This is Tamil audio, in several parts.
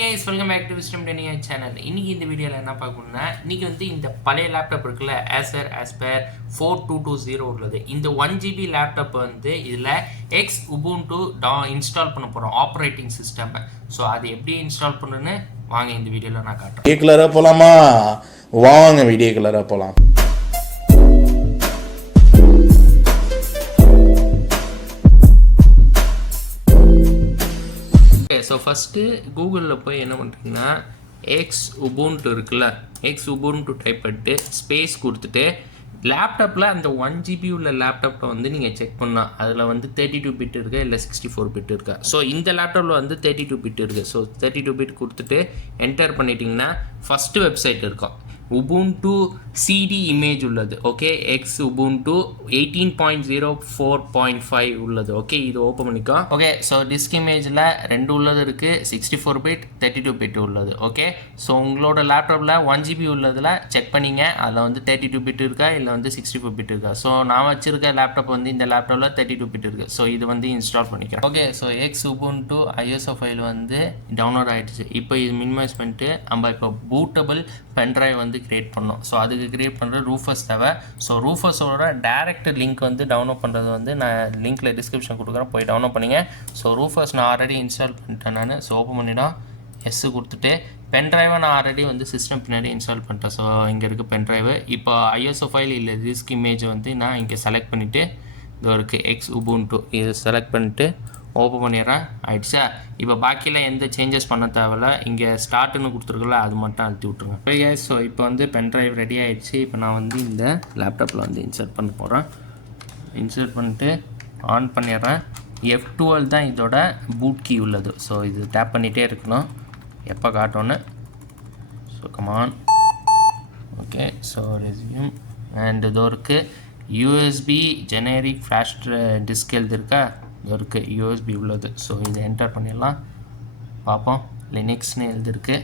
guys, welcome back to 𝗙cie𝗶𝗹𝗀𝗀 channel. இன்னைக்கு இந்த வீடியோல என்ன பார்க்கணும்னா இன்னைக்கு வந்து இந்த பழைய லேப்டாப் இருக்குல 𝗙cie𝗶𝗹𝗀𝗀 4220 உள்ளது. இந்த 1GB லேப்டாப் வந்து இதுல Xubuntu இன்ஸ்டால் பண்ண போறோம் ஆப்பரேட்டிங் சிஸ்டம். சோ அது எப்படி இன்ஸ்டால் பண்ணனும்னு வாங்க இந்த வீடியோல நான் காட்டுறேன். வீடியோக்குள்ள போலாமா? வாங்க வீடியோக்குள்ள போலாம். ஸோ ஃபஸ்ட்டு கூகுளில் போய் என்ன பண்ணுறீங்கன்னா Xubuntu இருக்குல்ல Xubuntu டைப் பண்ணிட்டு ஸ்பேஸ் கொடுத்துட்டு லேப்டாப்பில் அந்த 1GB உள்ள லேப்டாப்பில் வந்து நீங்கள் செக் பண்ணலாம். அதில் வந்து 32 பிட் இருக்கா இல்லை 64 பிட் இருக்கா. ஸோ இந்த லேப்டாப்பில் வந்து 32 பிட் இருக்குது. ஸோ 32 பிட் கொடுத்துட்டு என்டர் பண்ணிட்டீங்கன்னா ஃபஸ்ட்டு வெப்சைட் இருக்கும். Ubuntu CD இமேஜ் உள்ளது. ஓகே, Xubuntu 18.04.5 உள்ளது. ஓகே, இது ஓப்பன் பண்ணிக்கோ. ஓகே, ஸோ டிஸ்க் இமேஜில் ரெண்டு உள்ளது இருக்குது, 64 பிட் 32 பிட் உள்ளது. ஓகே, ஸோ உங்களோட லேப்டாப்பில் 1GB உள்ளதில் செக் பண்ணிங்க, அதில் வந்து 32 பிட் இருக்கா இல்லை வந்து 64 பிட் இருக்கா. ஸோ நான் வச்சுருக்க லேப்டாப் வந்து இந்த லேப்டாப்பில் 32 பிட் இருக்குது. ஸோ இது வந்து இன்ஸ்டால் பண்ணிக்கிறேன். Okay, so Xubuntu ISO file வந்து டவுன்லோட் ஆகிடுச்சு. இப்போ இது மினிமைஸ் பண்ணிட்டு நம்ம இப்போ பூட்டபிள் பென்ட்ரைவ் வந்து கிரியேட் பண்ணோம். ஸோ அதுக்கு கிரியேட் பண்ணுற ரூஃபர்ஸ் தேவை. ஸோ ரூஃபர்ஸோட டேரக்ட் லிங்க் வந்து டவுன்லோட் பண்ணுறது வந்து நான் லிங்க்கில் டிஸ்கிரிப்ஷன் கொடுக்குறேன், போய் டவுன்லோட் பண்ணிங்க. ஸோ ரூஃபர்ஸ் நான் ஆல்ரெடி இன்ஸ்டால் பண்ணிட்டேன் நான். ஸோ ஓப்பன் பண்ணிவிடும், எஸ் கொடுத்துட்டு பென்ட்ரைவை நான் ஆல்ரெடி வந்து சிஸ்டம் பின்னாடி இன்ஸ்டால் பண்ணிட்டேன். ஸோ இங்கே இருக்குது பென்ட்ரைவு. இப்போ ISO ஃபைல் இல்லை டிஸ்க் இமேஜ் வந்து நான் இங்கே செலக்ட் பண்ணிவிட்டு இது இருக்குது Xubuntu இது செலக்ட் பண்ணிவிட்டு ஓப்பன் பண்ணிடுறேன். ஆயிடுச்சா? இப்போ பாக்கியில் எந்த சேஞ்சஸ் பண்ண தேவையில்ல. இங்கே ஸ்டார்ட்னு கொடுத்துருக்கல அது மட்டும் அழுத்தி விட்ருங்க. ஓகே, ஸோ இப்போ வந்து பென்ட்ரைவ் ரெடி ஆகிடுச்சு. இப்போ நான் வந்து இந்த லேப்டாப்பில் வந்து இன்சர்ட் பண்ண போகிறேன். இன்சர்ட் பண்ணிட்டு ஆன் பண்ணிடுறேன். F12 தான் இதோட பூட் கீ உள்ளது. ஸோ இது டேப் பண்ணிகிட்டே இருக்கணும் எப்போ காட்டோன்னு. So come on. Okay, so resume and இதோ இருக்குது USB ஜெனரிக் ஃப்ளாஷ் டிஸ்க் எழுதிருக்கா, இது இருக்குது USB உள்ளது. ஸோ இதை என்டர் பண்ணிடலாம். பார்ப்போம். லினக்ஸ்னு எழுதிருக்கு.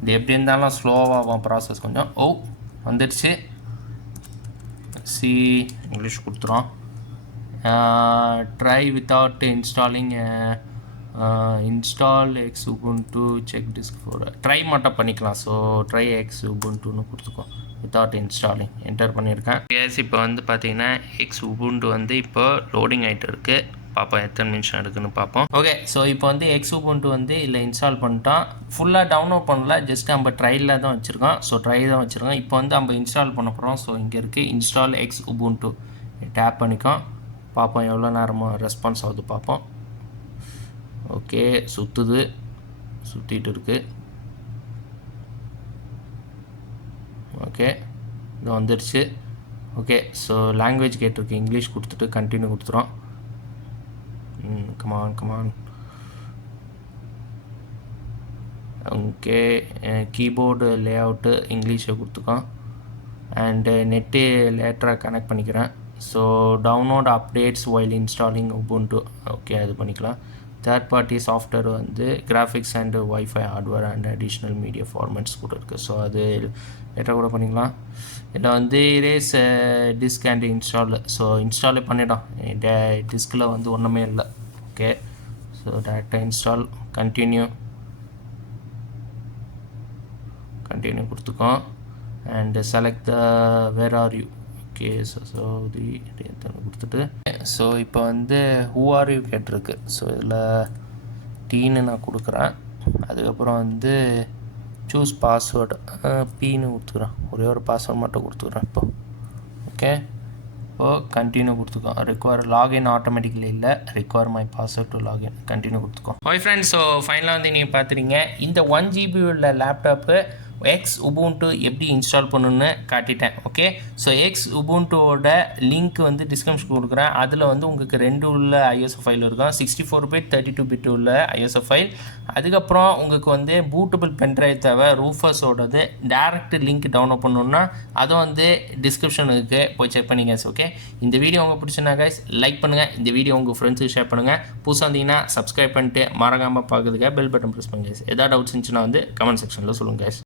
இது எப்படி இருந்தாலும் ஸ்லோவாகும் ப்ராசஸ் கொஞ்சம். ஓ வந்துடுச்சு. சி இங்கிலீஷ் கொடுத்துரும். Try without installing install Xubuntu check disk for try மட்டும் பண்ணிக்கலாம். ஸோ ட்ரை Xubuntuன்னு கொடுத்துக்கோ வித்தவுட் இன்ஸ்டாலிங். என்டர் பண்ணியிருக்கேன். கேஸ் இப்போ வந்து பார்த்தீங்கன்னா Xubuntu வந்து இப்போ லோடிங் ஆகிட்டு இருக்குது. பார்ப்போம் எத்தனை நிமிஷம் இருக்குன்னு பார்ப்போம். ஓகே, ஸோ இப்போ வந்து Xubuntu வந்து இல்லை இன்ஸ்டால் பண்ணிட்டோம். ஃபுல்லாக டவுன்லோட் பண்ணல, ஜஸ்ட் நம்ம ட்ரையில் தான் வச்சுருக்கோம். ஸோ ட்ரை தான் வச்சுருக்கோம். இப்போ வந்து நம்ம இன்ஸ்டால் பண்ண போகிறோம். ஸோ இங்கே இருக்குது இன்ஸ்டால் Xubuntu டேப் பண்ணிக்கோம். பார்ப்போம் எவ்வளோ நேரமாக ரெஸ்பான்ஸ் ஆகுது பார்ப்போம். ஓகே, சுற்றிட்டு இருக்குது. ஓகே, இது வந்துடுச்சு. ஓகே, ஸோ லாங்குவேஜ் கேட்டிருக்கு, இங்கிலீஷ் கொடுத்துட்டு கண்டினியூ கொடுத்துரும். Come on. Okay, keyboard layout இங்கிலீஷை கொடுத்துக்கோம். அண்டு நெட்டு லேட்டராக கனெக்ட் பண்ணிக்கிறேன். So download updates while installing Ubuntu. Okay, அது பண்ணிக்கலாம். தேர்ட் பார்ட்டி சாஃப்ட்வேர் வந்து graphics and wifi hardware and additional media formats கூட இருக்குது. ஸோ அது லேட்டாக கூட பண்ணிக்கலாம். இதில் வந்து erase disk and install. So இன்ஸ்டாலே பண்ணிடும். டிஸ்கில் வந்து ஒன்றுமே இல்லை. ஓகே, ஸோ டேரெக்டாக install continue கொடுத்துக்கோம். And select the where are you. Okay, so இது கொடுத்துட்டு ஸோ இப்போ வந்து ஹூ ஆர் யூ கேட்டிருக்கு. ஸோ இதில் டீன்னு நான் கொடுக்குறேன். அதுக்கப்புறம் வந்து சூஸ் பாஸ்வேர்டு பீன்னு கொடுத்துக்குறேன். ஒரே ஒரு பாஸ்வேர்டு மட்டும் கொடுத்துக்குறேன் இப்போ. ஓகே, இப்போது கண்டினியூ கொடுத்துக்கோ. ரிக்வயர் லாகின் ஆட்டோமேட்டிக்கலி இல்லை, require my password to login. Continue கொடுத்துக்கோ. ஓகே ஃப்ரெண்ட்ஸ், ஸோ ஃபைனலாக வந்து நீங்கள் பார்த்துறீங்க இந்த 1GB உள்ள லேப்டாப்பு Xubuntu எப்படி இன்ஸ்டால் பண்ணணுன்னு காட்டிட்டேன். ஓகே, ஸோ Xubuntuவோட லிங்க் வந்து டிஸ்கிரிப்ஷன் கொடுக்குறேன். அதில் வந்து உங்களுக்கு ரெண்டு உள்ள ISO ஃபைல் இருக்கும், 64 பிட் 32 பிட் உள்ள ISO ஃபைல். அதுக்கப்புறம் உங்களுக்கு வந்து பூட்டபிள் பென்ட்ரைவ் தேவை, ரூஃபர்ஸோடது. டேரக்ட் லிங்க் டவுன்லோட் பண்ணணுன்னா அதை வந்து டிஸ்கிரிப்ஷனுக்கு போய் செக் பண்ணிங்க. ஓகே, இந்த வீடியோ உங்களுக்கு பிடிச்சிருந்தா கைஸ் லைக் பண்ணுங்கள். இந்த வீடியோ உங்கள் ஃப்ரெண்ட்ஸுக்கு ஷேர் பண்ணுங்கள். புதுசாக வந்தீங்கன்னா சப்ஸ்கிரைப் பண்ணிட்டு மறக்காமல் பார்க்குறதுக்காக பெல் பட்டன் ப்ரெஸ் பண்ணுங்க. எதாவது டவுட்ஸ் இருந்துச்சுன்னா வந்து கமெண்ட் செக்ஷனில் சொல்லுங்கள் கைஸ்.